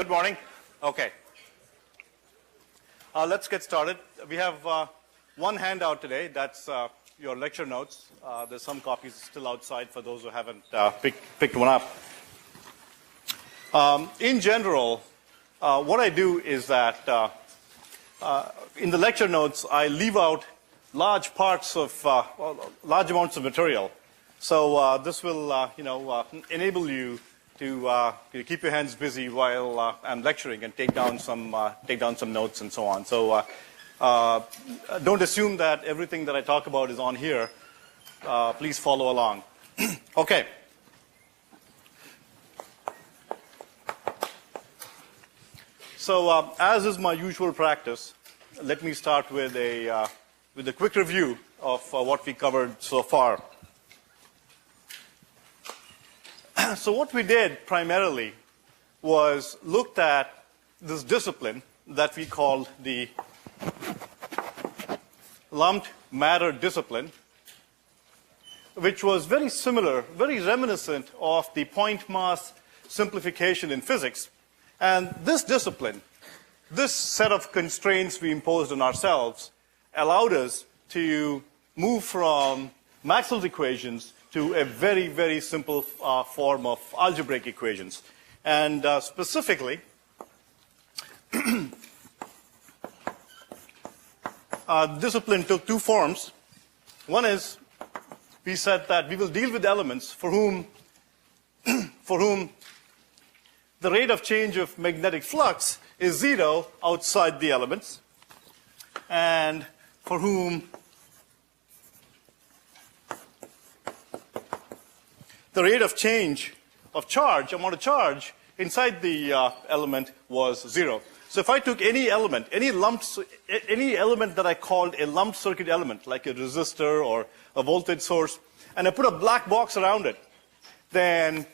Good morning. Okay. Let's get started. We have one handout today. That's your lecture notes. There's some copies still outside for those who haven't picked one up. In general, what I do is that in the lecture notes, I leave out large parts of, large amounts of material. So this will, enable you to keep your hands busy while I'm lecturing and take down some notes and so on. So don't assume that everything that I talk about is on here. Please follow along. Okay. So as is my usual practice, let me start with a quick review of what we covered so far. So what we did primarily was looked at this discipline that we called the lumped matter discipline, which was very similar, very reminiscent of the point mass simplification in physics. And this discipline, this set of constraints we imposed on ourselves, allowed us to move from Maxwell's equations to a very, very simple form of algebraic equations. And specifically, discipline took two forms. One is, we said that we will deal with elements for whom the rate of change of magnetic flux is 0 outside the elements, and for whom the rate of change of charge, amount of charge, inside the element was 0. So if I took any element, any element that I called a lumped circuit element, like a resistor or a voltage source, and I put a black box around it, then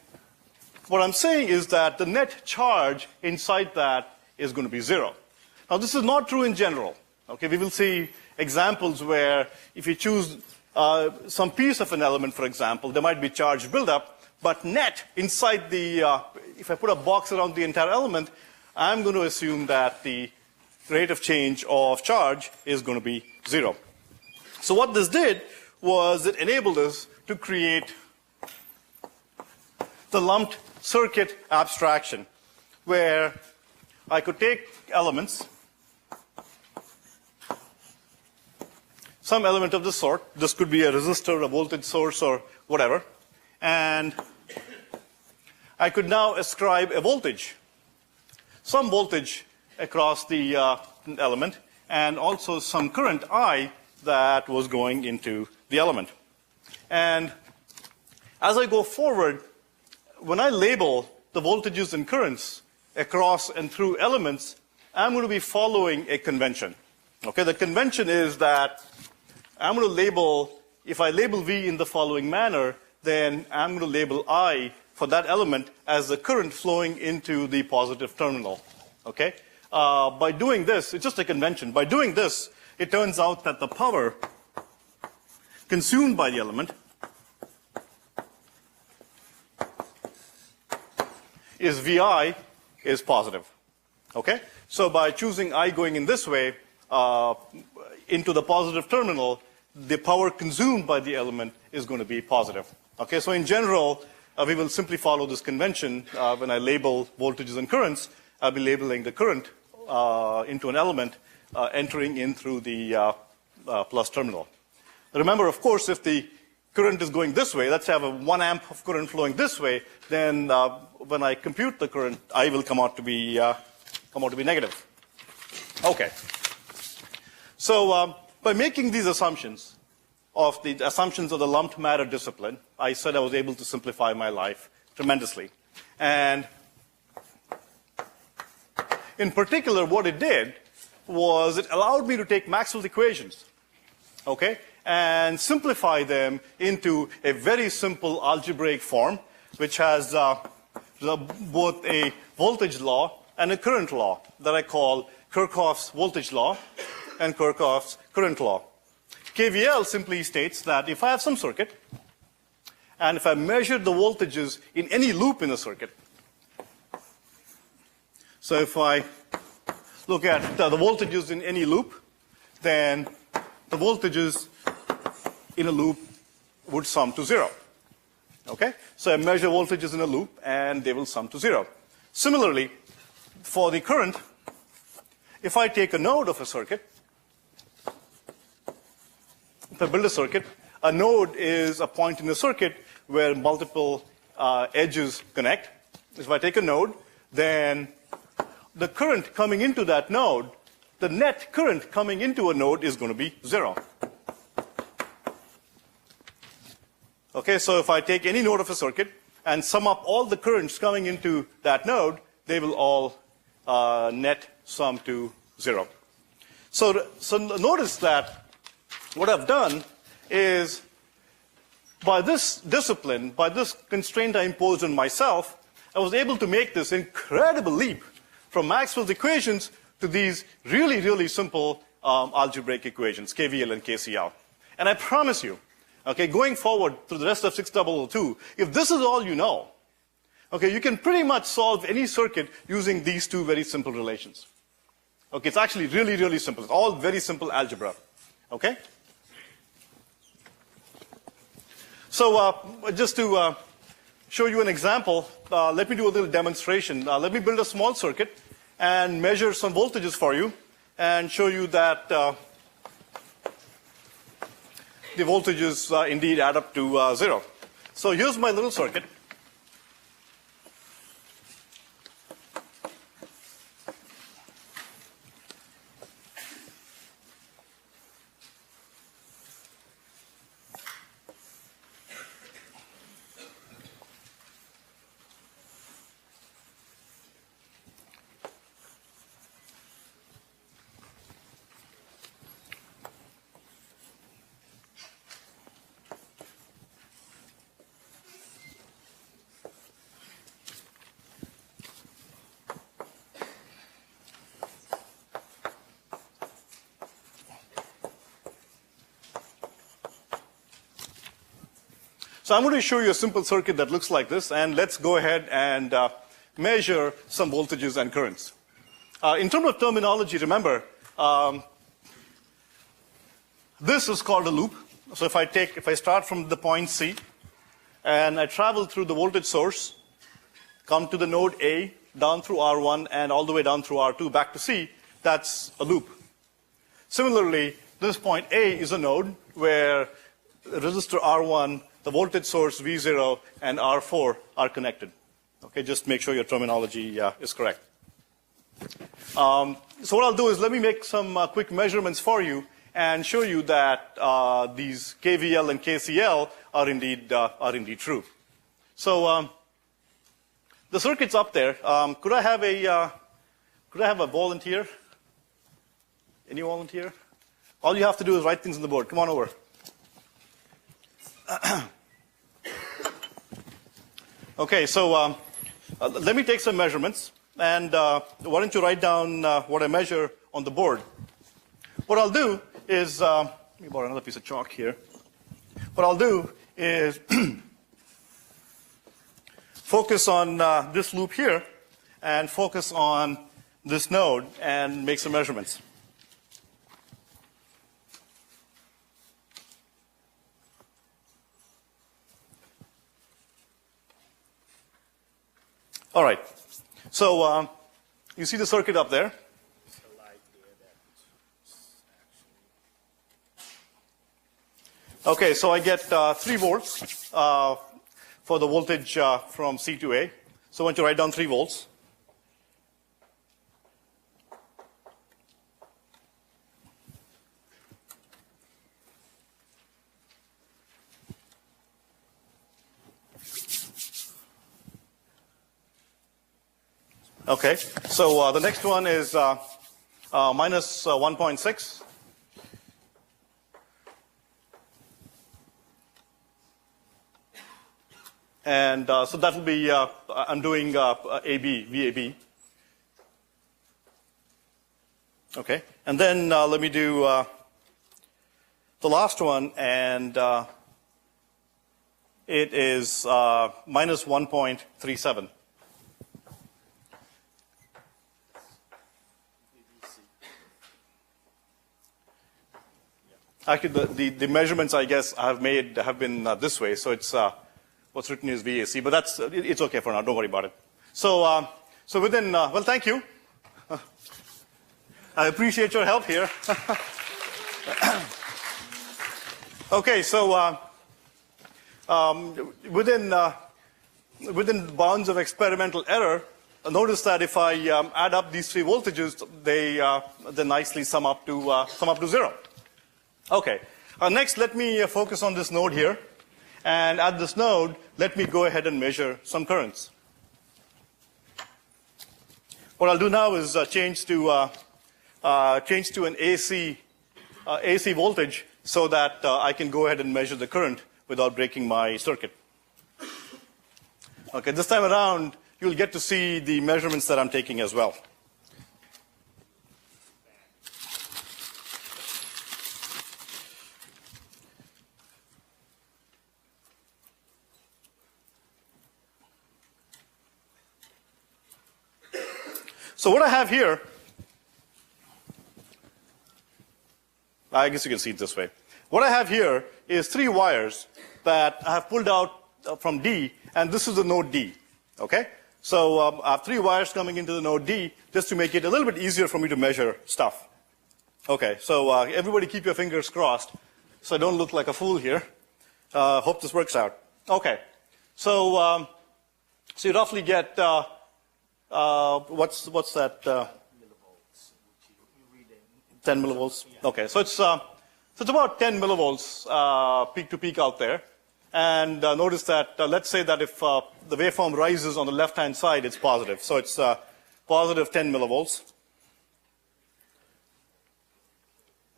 what I'm saying is that the net charge inside that is going to be 0. Now, this is not true in general. Okay, we will see examples where if you choose some piece of an element, for example, there might be charge buildup, but net inside the, if I put a box around the entire element, I'm going to assume that the rate of change of charge is going to be 0. So what this did was it enabled us to create the lumped circuit abstraction, where I could take elements, some element of this sort. This could be a resistor, a voltage source, or whatever. And I could now ascribe a voltage, some voltage across the element, and also some current I that was going into the element. And as I go forward, when I label the voltages and currents across and through elements, I'm going to be following a convention. Okay, the convention is that I'm going to label, if I label V in the following manner, then I'm going to label I for that element as the current flowing into the positive terminal. Okay? By doing this, it's just a convention. By doing this, it turns out that the power consumed by the element is VI is positive. Okay? So by choosing I going in this way into the positive terminal, the power consumed by the element is going to be positive. Okay? So in general, we will simply follow this convention. When I label voltages and currents, I'll be labeling the current into an element entering in through the plus terminal. Remember, of course, if the current is going this way, let's have a 1 amp of current flowing this way, then when I compute the current, I will come out to be negative. Okay. So by making these assumptions of the lumped matter discipline, I said I was able to simplify my life tremendously. And in particular, what it did was it allowed me to take Maxwell's equations, okay, and simplify them into a very simple algebraic form, which has both a voltage law and a current law that I call Kirchhoff's voltage law and Kirchhoff's current law. KVL simply states that if I have some circuit, and if I measure the voltages in any loop in the circuit, So if I look at the voltages in any loop, then the voltages in a loop would sum to 0. Okay? So I measure voltages in a loop, and they will sum to 0. Similarly, for the current, if I take a node of a circuit, if I build a circuit, a node is a point in the circuit where multiple edges connect. If I take a node, then the current coming into that node, the net current coming into a node is going to be 0. Okay, so if I take any node of a circuit and sum up all the currents coming into that node, they will all net sum to 0. So notice that what I've done is, by this discipline, by this constraint I imposed on myself, I was able to make this incredible leap from Maxwell's equations to these really, really simple algebraic equations, KVL and KCL. And I promise you, okay, going forward through the rest of 6002, if this is all you know, okay, you can pretty much solve any circuit using these two very simple relations. Okay, it's actually really, really simple. It's all very simple algebra. Okay? So just to show you an example, let me do a little demonstration. Let me build a small circuit and measure some voltages for you and show you that the voltages indeed add up to 0. So here's my little circuit. So I'm going to show you a simple circuit that looks like this, and let's go ahead and measure some voltages and currents. In terms of terminology, remember, this is called a loop. So if I start from the point C, and I travel through the voltage source, come to the node A, down through R1, and all the way down through R2, back to C, that's a loop. Similarly, this point A is a node where the resistor R1, the voltage source V0, and R4 are connected. Okay, just make sure your terminology is correct. So what I'll do is let me make some quick measurements for you and show you that these KVL and KCL are indeed true. So the circuit's up there. Could I have a volunteer? Any volunteer? All you have to do is write things on the board. Come on over. Okay, so let me take some measurements, and why don't you write down what I measure on the board. What I'll do is, let me borrow another piece of chalk here. What I'll do is focus on this loop here, and focus on this node, and make some measurements. All right, so you see the circuit up there? Okay, so I get 3 volts for the voltage from C to A. So I want to write down 3 volts. Okay, so the next one is minus 1.6. And so that will be, I'm doing AB, VAB. Okay, and then let me do the last one, and it is minus 1.37. Actually, the measurements, I guess, I have made have been this way. So it's what's written is VAC, but it's okay for now. Don't worry about it. So within, well, thank you. I appreciate your help here. Okay, so within bounds of experimental error, notice that if I add up these three voltages, they nicely sum up to 0. Okay. Next, let me focus on this node here, and at this node, let me go ahead and measure some currents. What I'll do now is change to an AC voltage so that I can go ahead and measure the current without breaking my circuit. Okay, this time around, you'll get to see the measurements that I'm taking as well. So what I have here, I guess you can see it this way. What I have here is 3 wires that I have pulled out from D, and this is the node D, okay? So I have 3 wires coming into the node D just to make it a little bit easier for me to measure stuff. Okay, so everybody keep your fingers crossed so I don't look like a fool here. Hope this works out. Okay, so you roughly get, what's that? Millivolts. 10 millivolts. Okay, so it's about 10 millivolts peak to peak out there. And notice that, let's say that if the waveform rises on the left-hand side, it's positive. So it's positive 10 millivolts.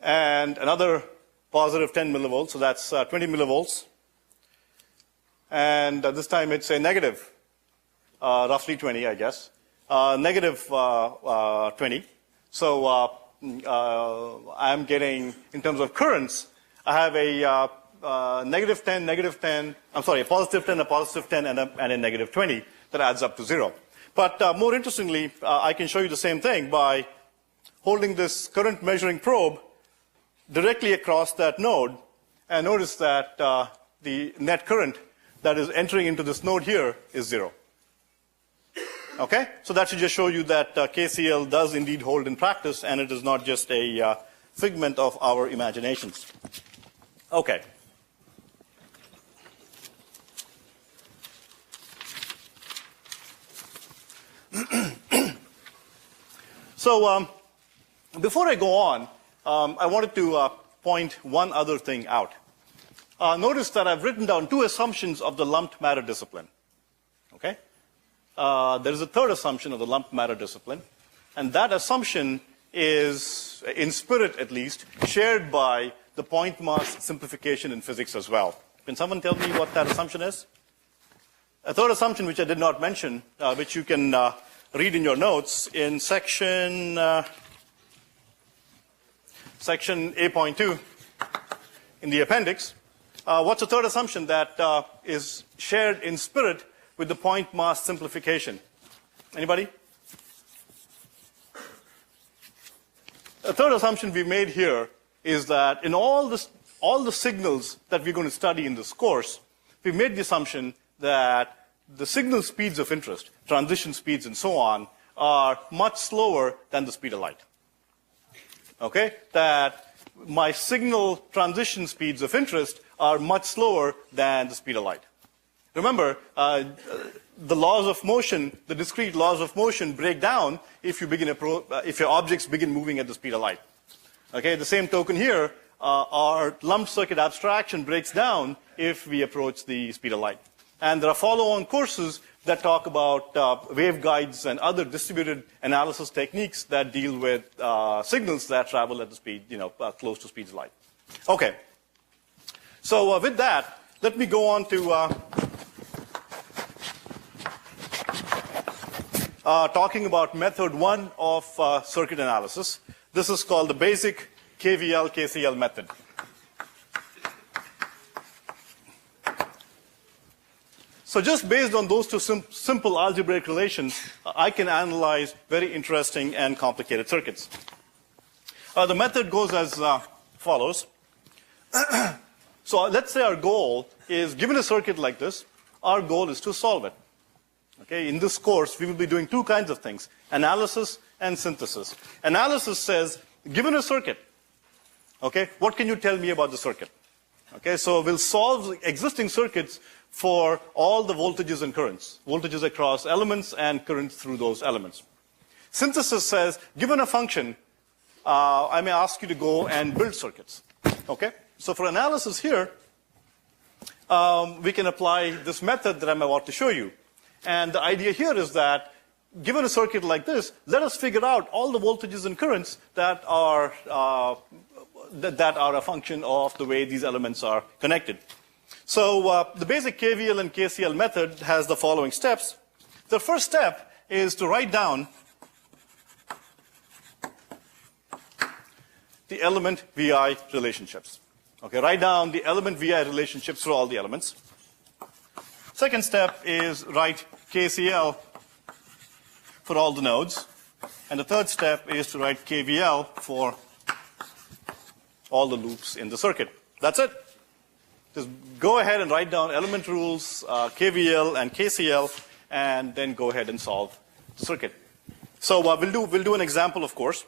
And another positive 10 millivolts, so that's 20 millivolts. And this time it's a negative, roughly 20, I guess. Negative 20. So I'm getting, in terms of currents, I have a negative 10, I'm sorry, a positive 10, a positive 10, and a negative 20 that adds up to 0. But more interestingly, I can show you the same thing by holding this current measuring probe directly across that node, and notice that the net current that is entering into this node here is 0. Okay? So that should just show you that KCL does indeed hold in practice, and it is not just a figment of our imaginations. Okay. So before I go on, I wanted to point one other thing out. Notice that I've written down 2 assumptions of the lumped matter discipline. Okay? There is a third assumption of the lumped matter discipline, and that assumption is, in spirit at least, shared by the point mass simplification in physics as well. Can someone tell me what that assumption is? A third assumption, which I did not mention, which you can read in your notes in section A.2 in the appendix. What's the third assumption that is shared in spirit with the point mass simplification? Anybody? A third assumption we made here is that in all the signals that we're going to study in this course, we made the assumption that the signal speeds of interest, transition speeds and so on, are much slower than the speed of light. Okay? That my signal transition speeds of interest are much slower than the speed of light. Remember, the laws of motion, the discrete laws of motion break down if your objects begin moving at the speed of light. Okay, the same token here, our lumped circuit abstraction breaks down if we approach the speed of light. And there are follow-on courses that talk about waveguides and other distributed analysis techniques that deal with signals that travel at the speed, close to speeds of light. Okay. So with that, let me go on to talking about method 1 of circuit analysis. This is called the basic KVL KCL method. So just based on those 2 simple algebraic relations, I can analyze very interesting and complicated circuits. The method goes as follows. So let's say our goal is, given a circuit like this, our goal is to solve it. Okay, in this course, we will be doing two kinds of things, analysis and synthesis. Analysis says, given a circuit, okay, what can you tell me about the circuit? Okay, so we'll solve existing circuits for all the voltages and currents, voltages across elements and currents through those elements. Synthesis says, given a function, I may ask you to go and build circuits. Okay, so for analysis here, we can apply this method that I'm about to show you. And the idea here is that, given a circuit like this, let us figure out all the voltages and currents that are a function of the way these elements are connected. So the basic KVL and KCL method has the following steps. The first step is to write down the element VI relationships. Okay, write down the element VI relationships for all the elements. Second step is write KCL for all the nodes. And the third step is to write KVL for all the loops in the circuit. That's it. Just go ahead and write down element rules, KVL and KCL, and then go ahead and solve the circuit. So we'll do an example, of course.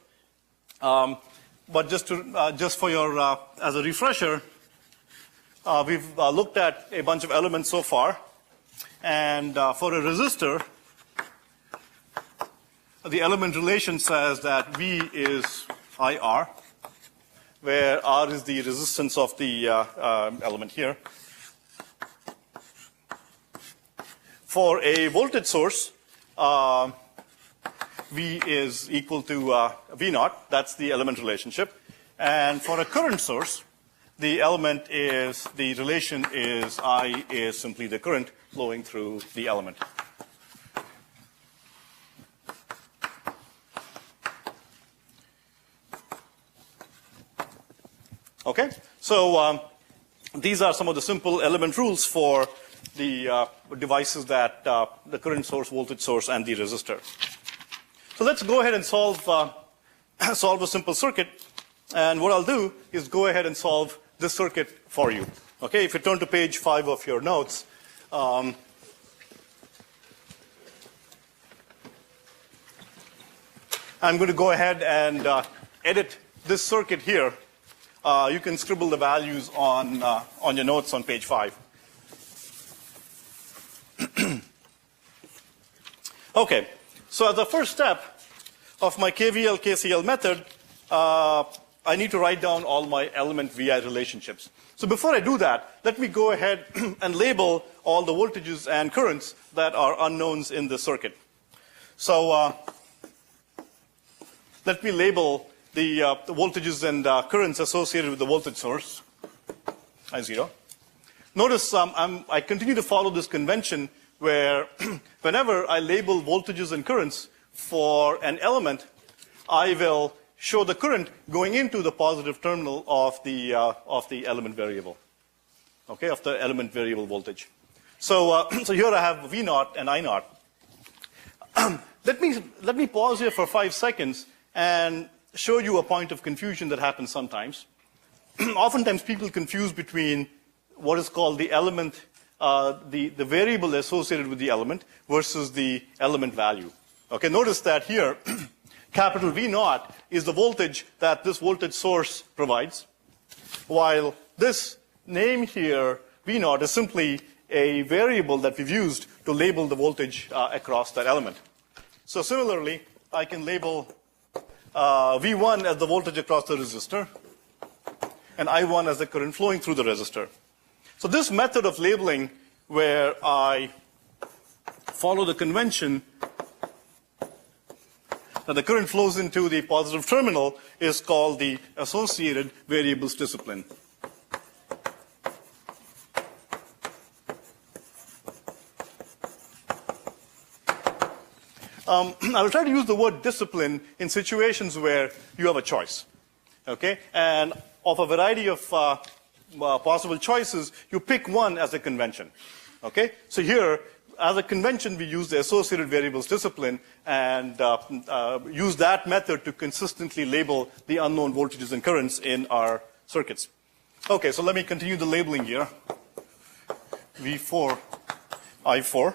But just for your as a refresher, we've looked at a bunch of elements so far, and for a resistor, the element relation says that V is IR, where R is the resistance of the element here. For a voltage source, V is equal to V naught. That's the element relationship. And for a current source, the relation is I is simply the current flowing through the element. Okay, so these are some of the simple element rules for the devices that the current source, voltage source, and the resistor. So let's go ahead and solve a simple circuit. And what I'll do is go ahead and solve this circuit for you. Okay, if you turn to page 5 of your notes, I'm going to go ahead and edit this circuit here. You can scribble the values on your notes on page 5. Okay, so as the first step of my KVL KCL method, I need to write down all my element VI relationships. So before I do that, let me go ahead and label all the voltages and currents that are unknowns in the circuit. So let me label the voltages and currents associated with the voltage source, I0. Notice I continue to follow this convention where whenever I label voltages and currents for an element, I will show the current going into the positive terminal of the element variable, okay, of the element variable voltage. So so here I have V naught and I naught. Let me pause here for 5 seconds and show you a point of confusion that happens sometimes. Oftentimes people confuse between what is called the element, the variable associated with the element versus the element value. Okay, notice that here, capital V naught is the voltage that this voltage source provides, while this name here, V naught, is simply a variable that we've used to label the voltage across that element. So similarly, I can label V1 as the voltage across the resistor, and I1 as the current flowing through the resistor. So this method of labeling, where I follow the convention that the current flows into the positive terminal, is called the associated variables discipline. I will try to use the word discipline in situations where you have a choice, okay? And of a variety of possible choices, you pick one as a convention, okay? So here, as a convention, we use the associated variables discipline and use that method to consistently label the unknown voltages and currents in our circuits. Okay, so let me continue the labeling here. V4, I4,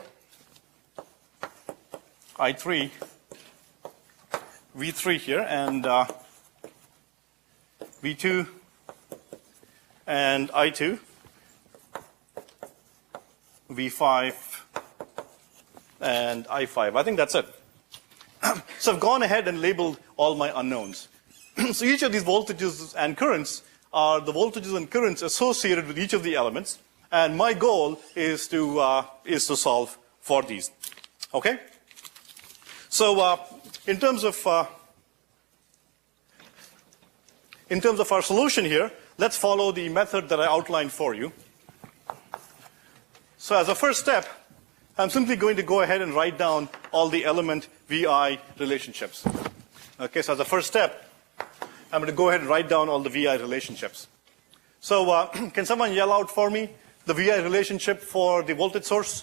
I3, V3 here, and V2 and I2, V5 and I5. I think that's it. So I've gone ahead and labeled all my unknowns. So each of these voltages and currents are the voltages and currents associated with each of the elements, and my goal is to solve for these. Okay? So in terms of our solution here, let's follow the method that I outlined for you. So as a first step, I'm simply going to go ahead and write down all the element VI relationships. Okay, so as a first step, I'm going to go ahead and write down all the VI relationships. So can someone yell out for me the VI relationship for the voltage source?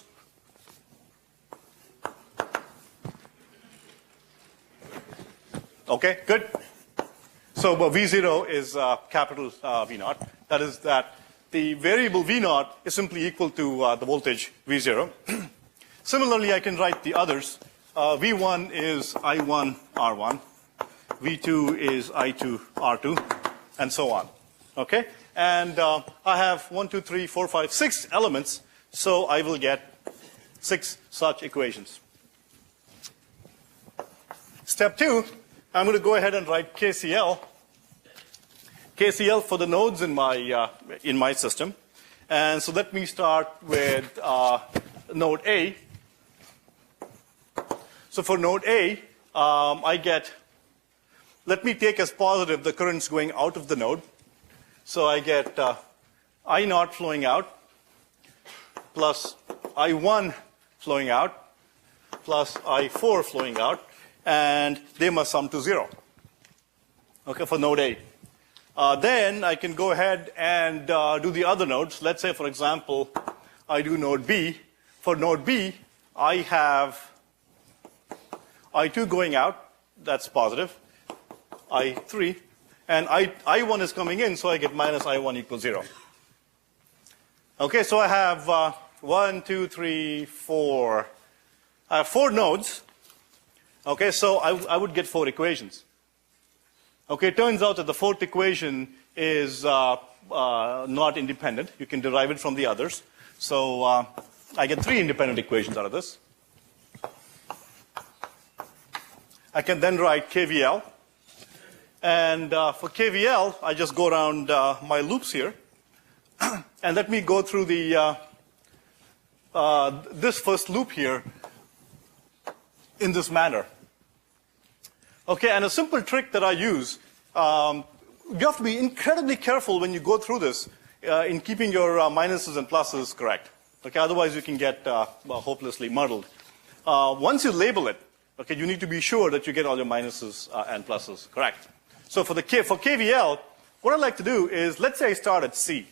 Okay, good. So V0 is capital V0. That is that the variable V0 is simply equal to the voltage V0. Similarly, I can write the others. V1 is I1 R1. V2 is I2 R2, and so on. Okay? And I have 1, 2, 3, 4, 5, 6 elements, so I will get 6 such equations. Step 2, I'm going to go ahead and write KCL. KCL for the nodes in my system. And so let me start with node A. So for node A, I get, let me take as positive the currents going out of the node. So I get I0 flowing out plus I1 flowing out plus I4 flowing out, and they must sum to 0. Okay, for node A. Then I can go ahead and do the other nodes. Let's say, for example, I do node B. For node B, I have I2 going out, that's positive, I3, and I1 is coming in, so I get minus I1 equals 0. Okay, so I have 1, 2, 3, 4. I have 4 nodes. Okay, so I would get 4 equations. Okay, it turns out that the 4th equation is not independent. You can derive it from the others. So I get 3 independent equations out of this. I can then write KVL. And for KVL, I just go around my loops here. And let me go through the this first loop here in this manner. Okay, and a simple trick that I use, you have to be incredibly careful when you go through this in keeping your minuses and pluses correct. Okay, otherwise you can get hopelessly muddled. Once you label it, okay, you need to be sure that you get all your minuses and pluses correct. So for KVL, what I like to do is, let's say I start at C.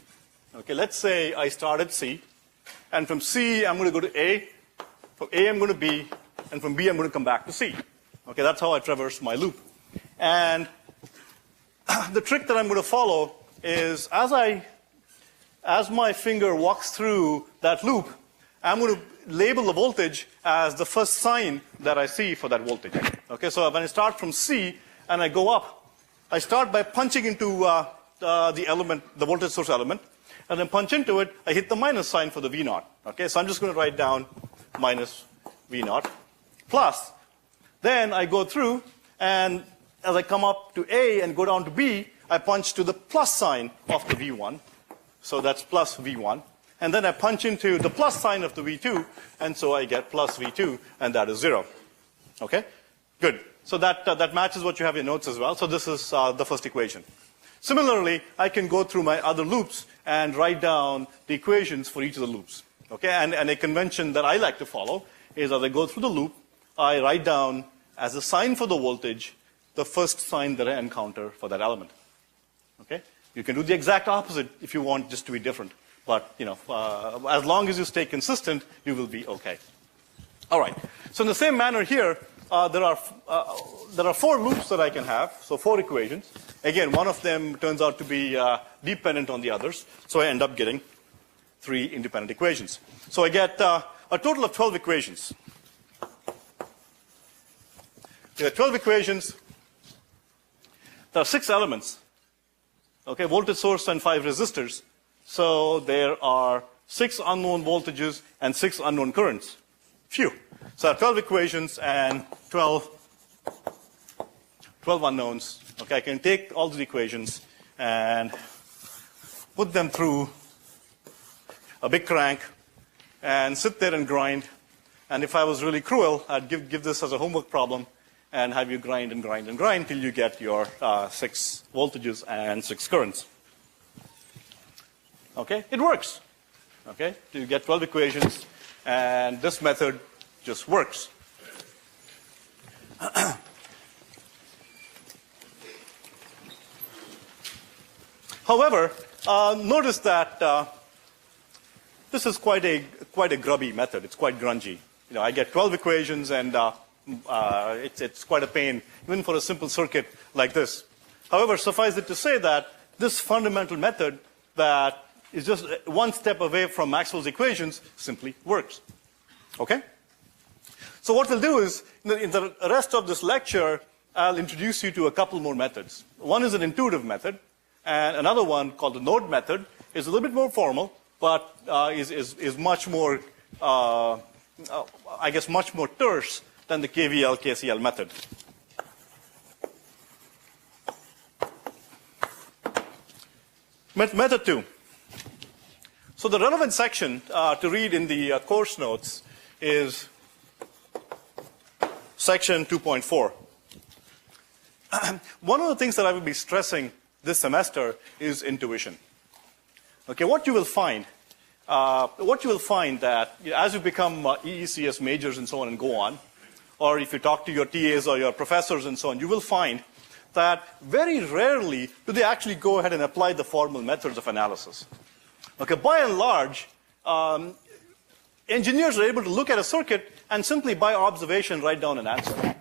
Okay, let's say I start at C, and from C I'm going to go to A, from A I'm going to B, and from B I'm going to come back to C. Okay, that's how I traverse my loop. And the trick that I'm going to follow is, as my finger walks through that loop, I'm going to label the voltage as the first sign that I see for that voltage. Okay, so when I start from C and I go up, I start by punching into the element, the voltage source element, and then punch into it, I hit the minus sign for the V0. Okay, so I'm just going to write down minus V0 plus. Then I go through, and as I come up to A and go down to B, I punch to the plus sign of the V1. So that's plus V1. And then I punch into the plus sign of the V2, and so I get plus V2, and that is 0. Okay? Good. So that matches what you have in your notes as well. So this is the first equation. Similarly, I can go through my other loops and write down the equations for each of the loops. Okay? And a convention that I like to follow is, as I go through the loop, I write down as a sign for the voltage the first sign that I encounter for that element. Okay? You can do the exact opposite if you want just to be different. But, you know, as long as you stay consistent, you will be okay. All right. So in the same manner here, there are 4 loops that I can have, so 4 equations. Again, one of them turns out to be dependent on the others, so I end up getting 3 independent equations. So I get a total of 12 equations. There are 12 equations. There are 6 elements. Okay, voltage source and 5 resistors. So there are 6 unknown voltages and 6 unknown currents. Phew. So I have 12 equations and 12 unknowns. Okay, I can take all these equations and put them through a big crank and sit there and grind. And if I was really cruel, I'd give this as a homework problem and have you grind and grind and grind till you get your 6 voltages and 6 currents. Okay, it works. Okay, you get 12 equations, and this method just works. However, notice that this is quite a grubby method. It's quite grungy. You know, I get 12 equations, and it's quite a pain, even for a simple circuit like this. However, suffice it to say that this fundamental method that is just one step away from Maxwell's equations simply works. Okay? So what we'll do is, in the rest of this lecture, I'll introduce you to a couple more methods. One is an intuitive method, and another one called the node method is a little bit more formal, but is much more, I guess, much more terse than the KVL, KCL method. Method 2. So the relevant section to read in the course notes is section 2.4. One of the things that I will be stressing this semester is intuition. Okay, what you will find that as you become EECS majors and so on and go on, or if you talk to your TAs or your professors and so on, you will find that very rarely do they actually go ahead and apply the formal methods of analysis. Okay, by and large, engineers are able to look at a circuit and simply by observation write down an answer.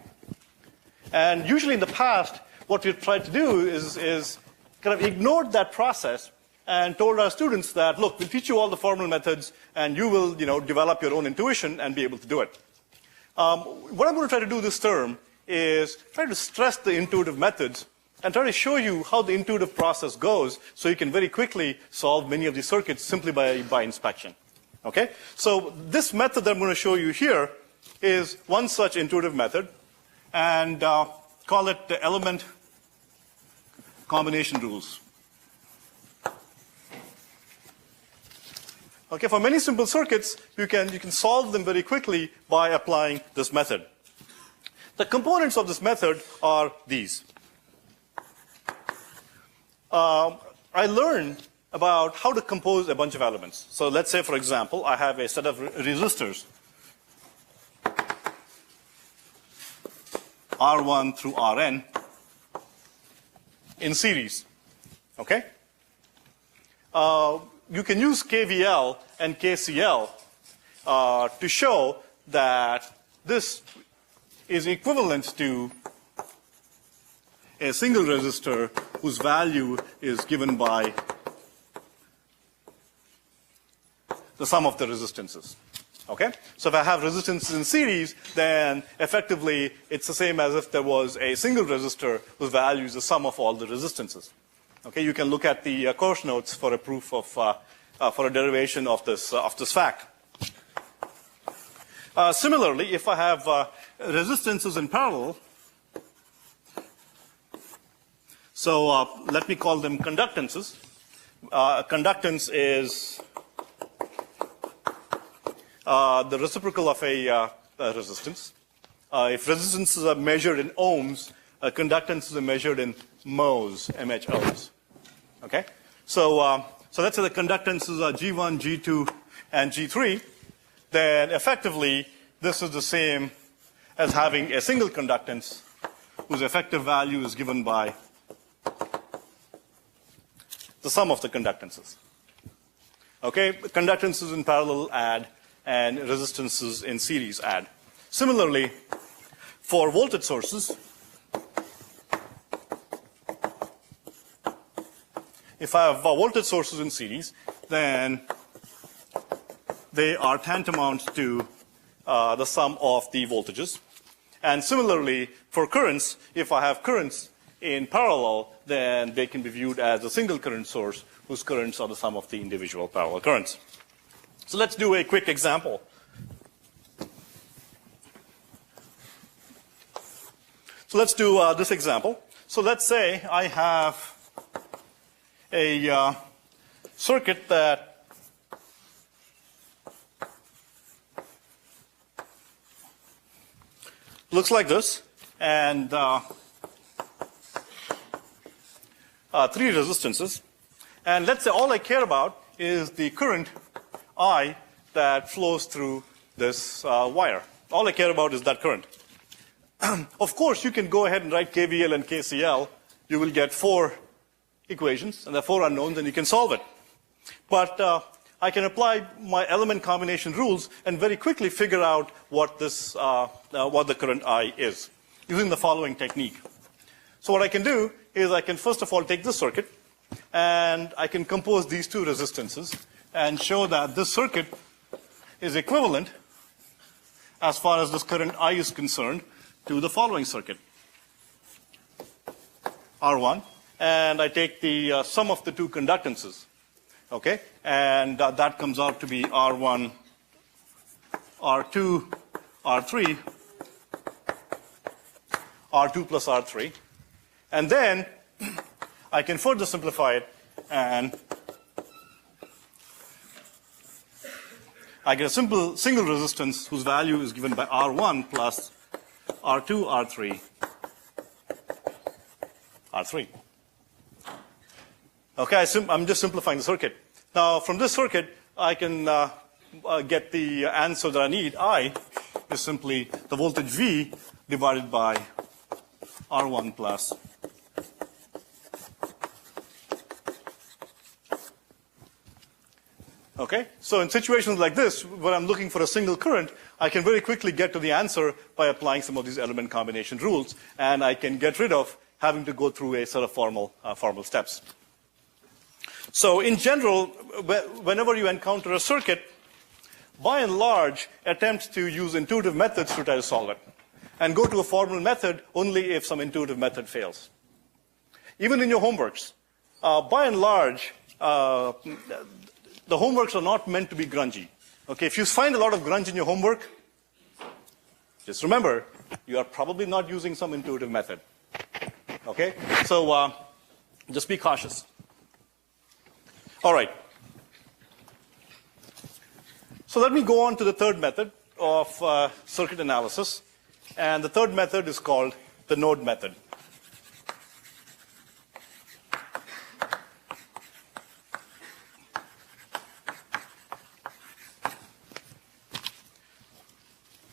And usually in the past, what we've tried to do is kind of ignored that process and told our students that, look, we'll teach you all the formal methods and you will, develop your own intuition and be able to do it. What I'm going to try to do this term is try to stress the intuitive methods and try to show you how the intuitive process goes so you can very quickly solve many of these circuits simply by inspection. Okay? So this method that I'm going to show you here is one such intuitive method, and call it the element combination rules. Okay, for many simple circuits, you can solve them very quickly by applying this method. The components of this method are these. I learned about how to compose a bunch of elements. So let's say, for example, I have a set of resistors, R1 through Rn, in series. Okay? You can use KVL and KCL to show that this is equivalent to a single resistor whose value is given by the sum of the resistances. Okay? So if I have resistances in series, then effectively it's the same as if there was a single resistor whose value is the sum of all the resistances. Okay? You can look at the course notes for a proof of, for a derivation of this fact. Similarly, if I have resistances in parallel, so let me call them conductances. Conductance is the reciprocal of a resistance. If resistances are measured in ohms, conductances are measured in mhos, MHOs. Okay? So let's say the conductances are G1, G2, and G3. Then effectively, this is the same as having a single conductance whose effective value is given by the sum of the conductances. Okay? Conductances in parallel add, and resistances in series add. Similarly, for voltage sources, if I have voltage sources in series, then they are tantamount to the sum of the voltages. And similarly, for currents, if I have currents in parallel, then they can be viewed as a single current source whose currents are the sum of the individual parallel currents. So let's do a quick example. So let's do this example. So let's say I have a circuit that looks like this, and 3 resistances. And let's say all I care about is the current I that flows through this wire. All I care about is that current. Of course, you can go ahead and write KVL and KCL. You will get 4 equations, and there are 4 unknowns, and you can solve it. But I can apply my element combination rules and very quickly figure out what this, what the current I is, using the following technique. So what I can do is I can first of all take this circuit, and I can compose these 2 resistances and show that this circuit is equivalent, as far as this current I is concerned, to the following circuit, R1, and I take the sum of the 2 conductances, okay, and that comes out to be R1, R2, R3, R2 plus R3, and then I can further simplify it, and I get a single resistance whose value is given by R1 plus R2, R3, R3. Okay, I'm just simplifying the circuit. Now, from this circuit, I can get the answer that I need. I is simply the voltage V divided by R1 plus Okay? So in situations like this, where I'm looking for a single current, I can very quickly get to the answer by applying some of these element combination rules, and I can get rid of having to go through a set of formal steps. So in general, whenever you encounter a circuit, by and large, attempt to use intuitive methods to try to solve it, and go to a formal method only if some intuitive method fails. Even in your homeworks, by and large, the homeworks are not meant to be grungy. Okay, if you find a lot of grunge in your homework, just remember, you are probably not using some intuitive method. Okay, so just be cautious. All right. So let me go on to the third method of circuit analysis. And the third method is called the node method.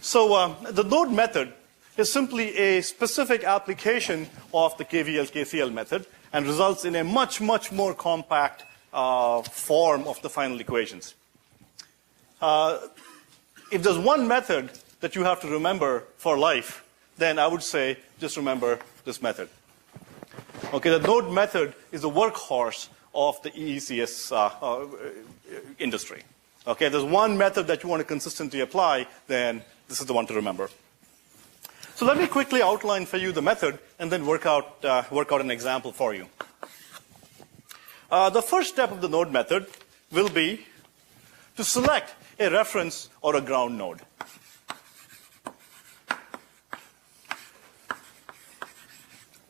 So the node method is simply a specific application of the KVL KCL method and results in a much, much more compact form of the final equations. If there's one method that you have to remember for life, then I would say just remember this method. Okay, the node method is the workhorse of the EECS industry. Okay, if there's one method that you want to consistently apply, then this is the one to remember. So let me quickly outline for you the method and then work out an example for you. The first step of the node method will be to select a reference or a ground node.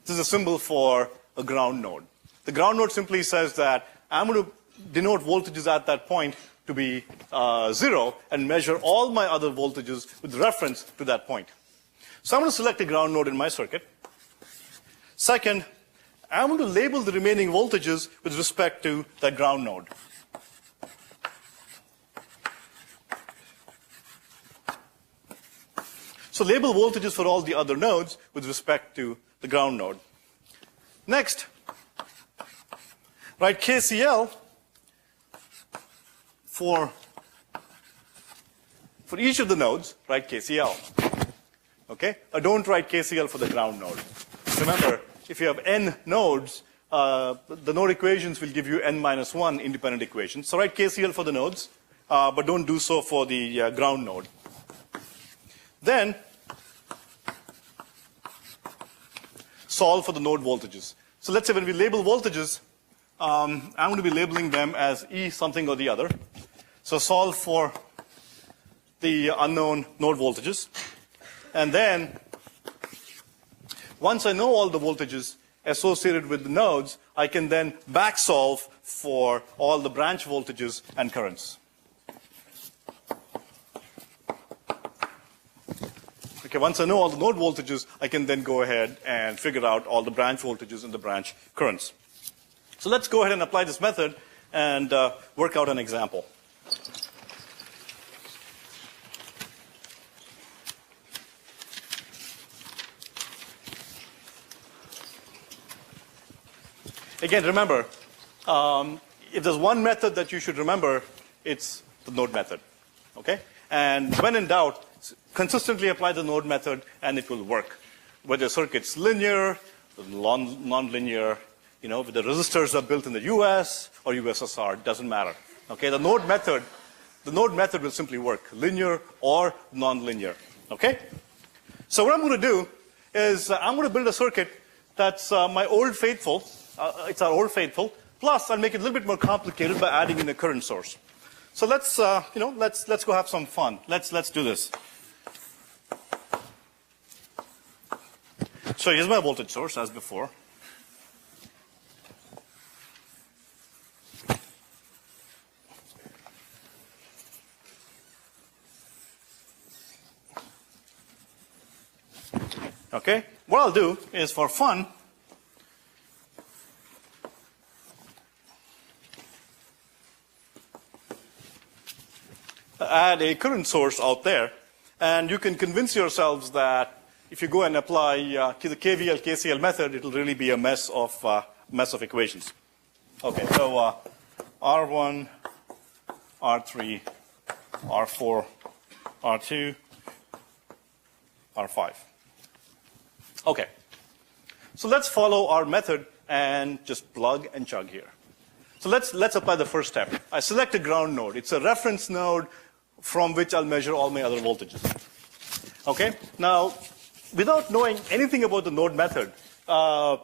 This is a symbol for a ground node. The ground node simply says that I'm going to denote voltages at that point to be 0 and measure all my other voltages with reference to that point. So I'm going to select a ground node in my circuit. Second, I'm going to label the remaining voltages with respect to that ground node. So label voltages for all the other nodes with respect to the ground node. Next, write KCL for each of the nodes, write KCL. Okay? Don't write KCL for the ground node. Remember, if you have n nodes, the node equations will give you n minus 1 independent equations. So write KCL for the nodes, but don't do so for the ground node. Then solve for the node voltages. So let's say when we label voltages, I'm going to be labeling them as E something or the other. So solve for the unknown node voltages. And then once I know all the voltages associated with the nodes, I can then back solve for all the branch voltages and currents. Okay, once I know all the node voltages, I can then go ahead and figure out all the branch voltages and the branch currents. So let's go ahead and apply this method and work out an example. Again, remember, if there's one method that you should remember, it's the node method. Okay? And when in doubt, consistently apply the node method and it will work. Whether the circuit's linear, non-linear, whether the resistors are built in the US or USSR, it doesn't matter. Okay? The node method will simply work, linear or non-linear. Okay? So what I'm going to do is I'm going to build a circuit that's my old faithful. It's our old faithful. Plus, I'll make it a little bit more complicated by adding in a current source. So let's go have some fun. Let's do this. So here's my voltage source as before. Okay. What I'll do is, for fun, add a current source out there, and you can convince yourselves that if you go and apply the KVL KCL method, it will really be a mess of equations. Okay, so R1, R3, R4, R2, R5. Okay, so let's follow our method and just plug and chug here. So let's apply the first step. I select a ground node. It's a reference node from which I'll measure all my other voltages. Okay? Now, without knowing anything about the node method, try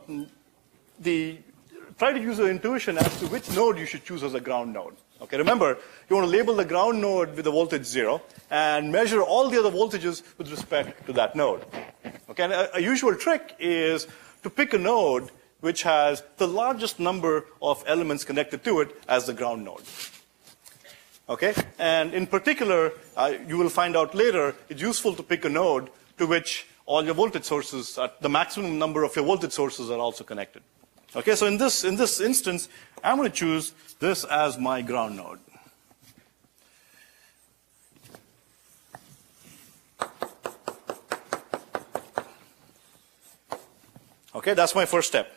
to use your intuition as to which node you should choose as a ground node. Okay? Remember, you want to label the ground node with the voltage 0 and measure all the other voltages with respect to that node. Okay? And a usual trick is to pick a node which has the largest number of elements connected to it as the ground node. Okay? And in particular, you will find out later, it's useful to pick a node to which all your voltage sources, the maximum number of your voltage sources are also connected. Okay, so in this instance, I'm going to choose this as my ground node. Okay, that's my first step.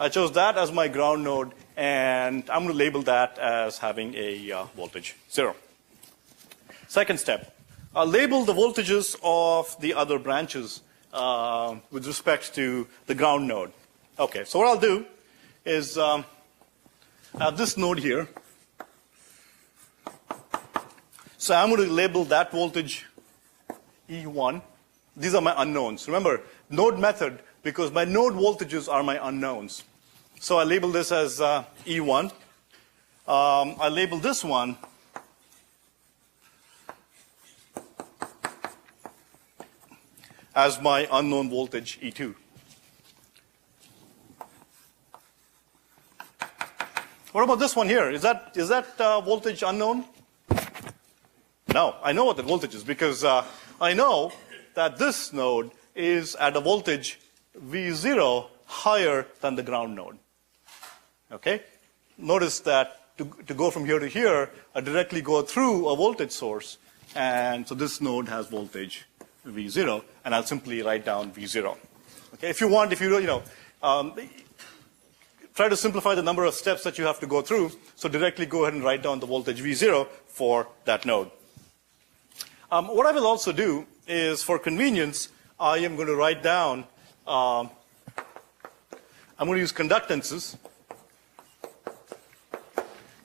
I chose that as my ground node, and I'm going to label that as having a voltage 0. Second step, I'll label the voltages of the other branches with respect to the ground node. Okay, so what I'll do is I have this node here. So I'm going to label that voltage E1. These are my unknowns. Remember, node method, because my node voltages are my unknowns. So I label this as E1. I label this one as my unknown voltage E2. What about this one here? Is that voltage unknown? No, I know what the voltage is because I know that this node is at a voltage V0 higher than the ground node. Okay? Notice that to go from here to here, I directly go through a voltage source, and so this node has voltage V0, and I'll simply write down V0. Okay? If you try to simplify the number of steps that you have to go through, so directly go ahead and write down the voltage V0 for that node. What I will also do is, for convenience, I am going to write down, I'm going to use conductances.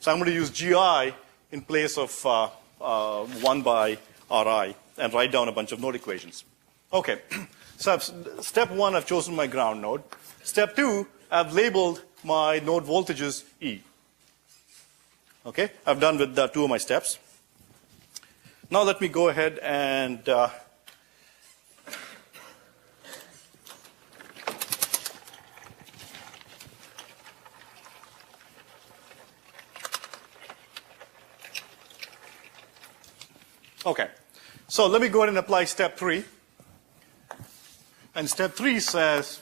So I'm going to use GI in place of 1 by Ri and write down a bunch of node equations. Okay, so step 1, I've chosen my ground node. Step 2, I've labeled my node voltages E. Okay, I've done with 2 of my steps. Now let me go ahead and okay, so let me go ahead and apply step 3. And step 3 says,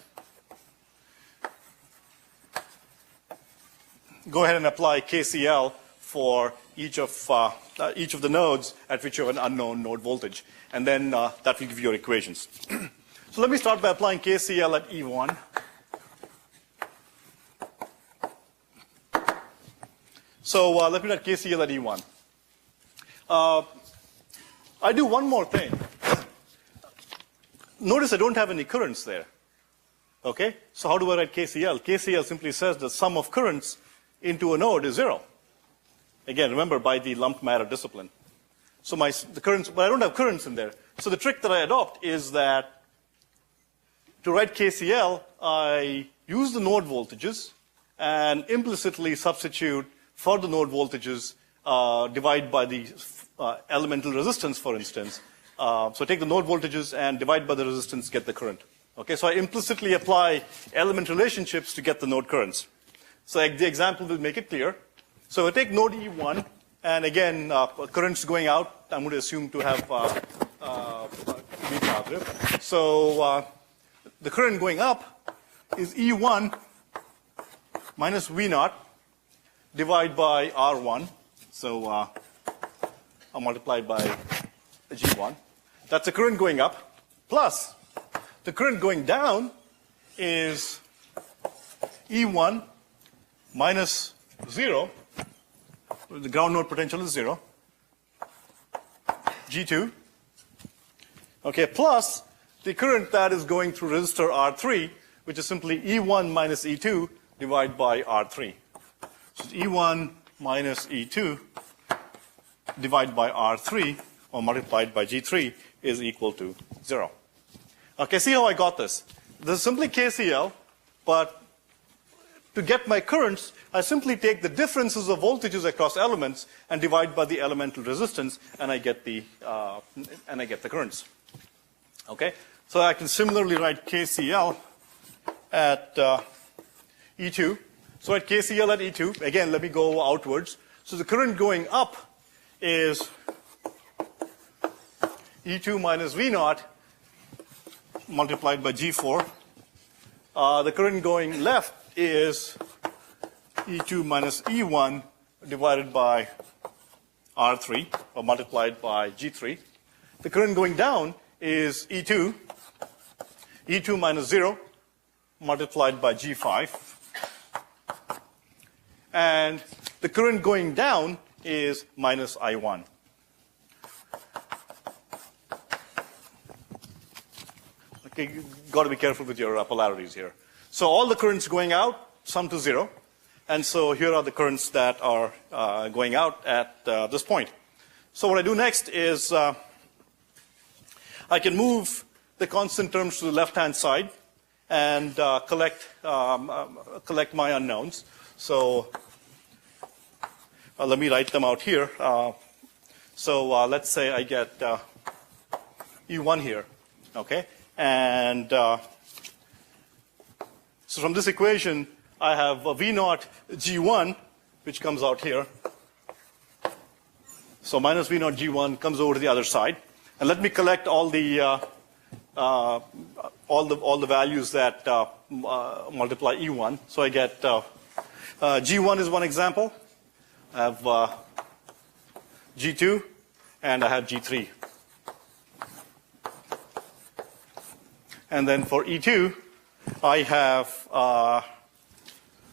go ahead and apply KCL for each of the nodes at which you have an unknown node voltage. And then that will give you your equations. So let me start by applying KCL at E1. So let me write KCL at E1. I do one more thing. Notice I don't have any currents there. Okay? So how do I write KCL? KCL simply says the sum of currents into a node is 0. Again, remember, by the lumped matter discipline. So the currents, but I don't have currents in there. So the trick that I adopt is that to write KCL, I use the node voltages and implicitly substitute for the node voltages, divide by the elemental resistance, for instance. So take the node voltages and divide by the resistance, get the current. Okay, so I implicitly apply element relationships to get the node currents. So the example will make it clear. So I take node E1, and again, currents going out, I'm going to assume to have be positive. So the current going up is E1 minus V0 divided by R1. So multiplied by G1. That's the current going up. Plus, the current going down is E1 minus 0. The ground node potential is 0. G2. Okay, plus the current that is going through resistor R3, which is simply E1 minus E2 divided by R3. So E1 minus E2 divided by R3, or multiplied by G3, is equal to 0. Okay, see how I got this? This is simply KCL, but to get my currents, I simply take the differences of voltages across elements and divide by the elemental resistance, and I get the currents. Okay, so I can similarly write KCL at E2. So at KCL at E2, again, let me go outwards. So the current going up is E2 minus V0 multiplied by G4. The current going left is E2 minus E1 divided by R3, or multiplied by G3. The current going down is E2 minus 0 multiplied by G5. And the current going down is minus I1. Okay, you've got to be careful with your polarities here. So all the currents going out sum to 0. And so here are the currents that are going out at this point. So what I do next is I can move the constant terms to the left-hand side and collect my unknowns. So let me write them out here. So let's say I get E1 here, okay? And so from this equation, I have V0 G1, which comes out here. So minus V0 G1 comes over to the other side. And let me collect all the values that multiply E1. So I get G1 is one example. I have G2, and I have G3. And then for E2, I have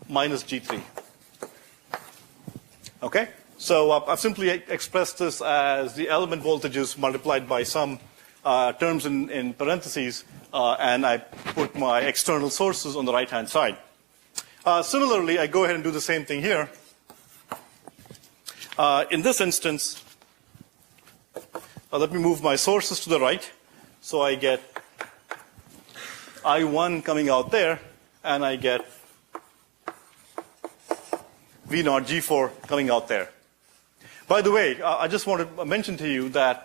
minus G3. Okay? So I've simply expressed this as the element voltages multiplied by some terms in parentheses, and I put my external sources on the right-hand side. Similarly, I go ahead and do the same thing here. In this instance, let me move my sources to the right. So I get I1 coming out there, and I get V0 G4 coming out there. By the way, I just want to mention to you that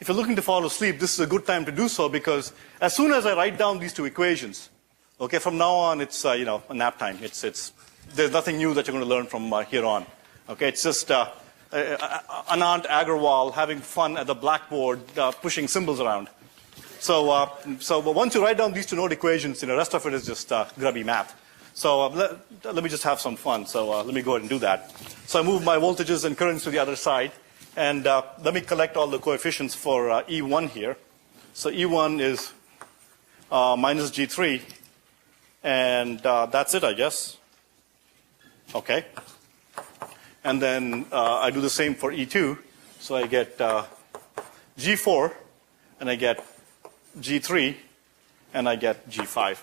if you're looking to fall asleep, this is a good time to do so, because as soon as I write down these two equations, okay, from now on it's a nap time. There's nothing new that you're going to learn from here on. Okay, it's just Anant, Agarwal having fun at the blackboard, pushing symbols around. So once you write down these two node equations, the rest of it is just grubby math. So let me just have some fun. So let me go ahead and do that. So I move my voltages and currents to the other side, and let me collect all the coefficients for E1 here. So E1 is minus G3, and that's it, I guess. Okay. And then I do the same for E2. So I get G4, and I get G3, and I get G5.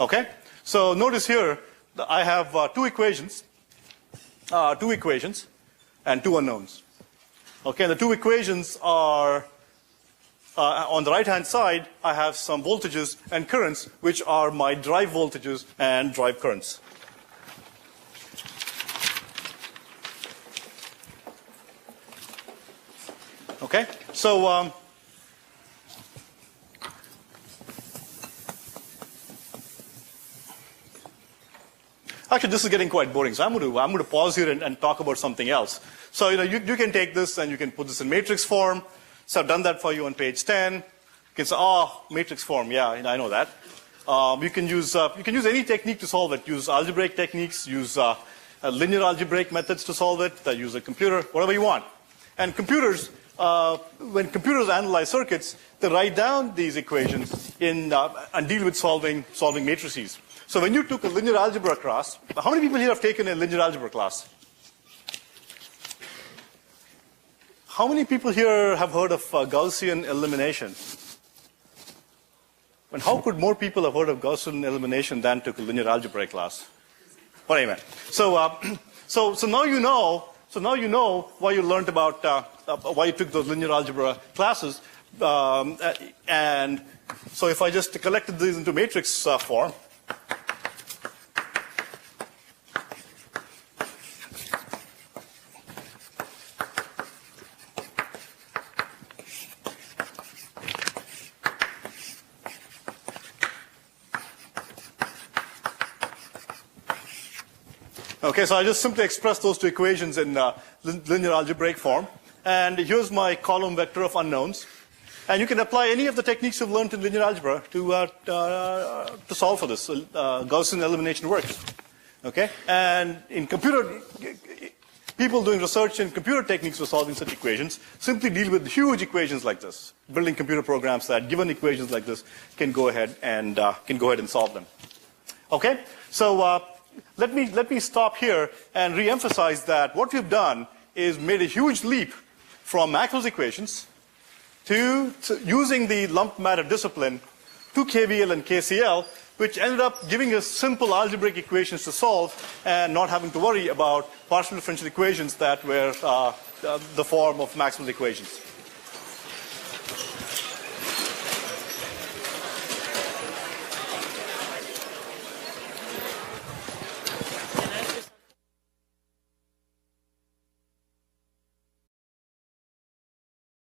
Okay? So notice here that I have two equations, and two unknowns. Okay, the two equations are on the right-hand side, I have some voltages and currents, which are my drive voltages and drive currents. Okay, so actually, this is getting quite boring, so I'm going to pause here and talk about something else. So you can take this and you can put this in matrix form. So I've done that for you on page 10. You can say, oh, matrix form, yeah, I know that. You can use any technique to solve it. Use algebraic techniques, use linear algebraic methods to solve it. Use a computer, whatever you want. And computers, when computers analyze circuits, they write down these equations and deal with solving matrices. So when you took a linear algebra class, how many people here have taken a linear algebra class? How many people here have heard of Gaussian elimination? And how could more people have heard of Gaussian elimination than took a linear algebra class? But anyway, so now you know. So now you know why you learned about why you took those linear algebra classes, and so if I just collected these into matrix form. Okay, so I just simply express those two equations in linear algebraic form. And here's my column vector of unknowns. And you can apply any of the techniques you've learned in linear algebra to solve for this. Gaussian elimination works. Okay? And in people doing research in computer techniques for solving such equations simply deal with huge equations like this. Building computer programs that, given equations like this, can go ahead and solve them. Okay? So let me stop here and re-emphasize that what we've done is made a huge leap from Maxwell's equations to using the lumped matter discipline to KVL and KCL, which ended up giving us simple algebraic equations to solve and not having to worry about partial differential equations that were the form of Maxwell's equations.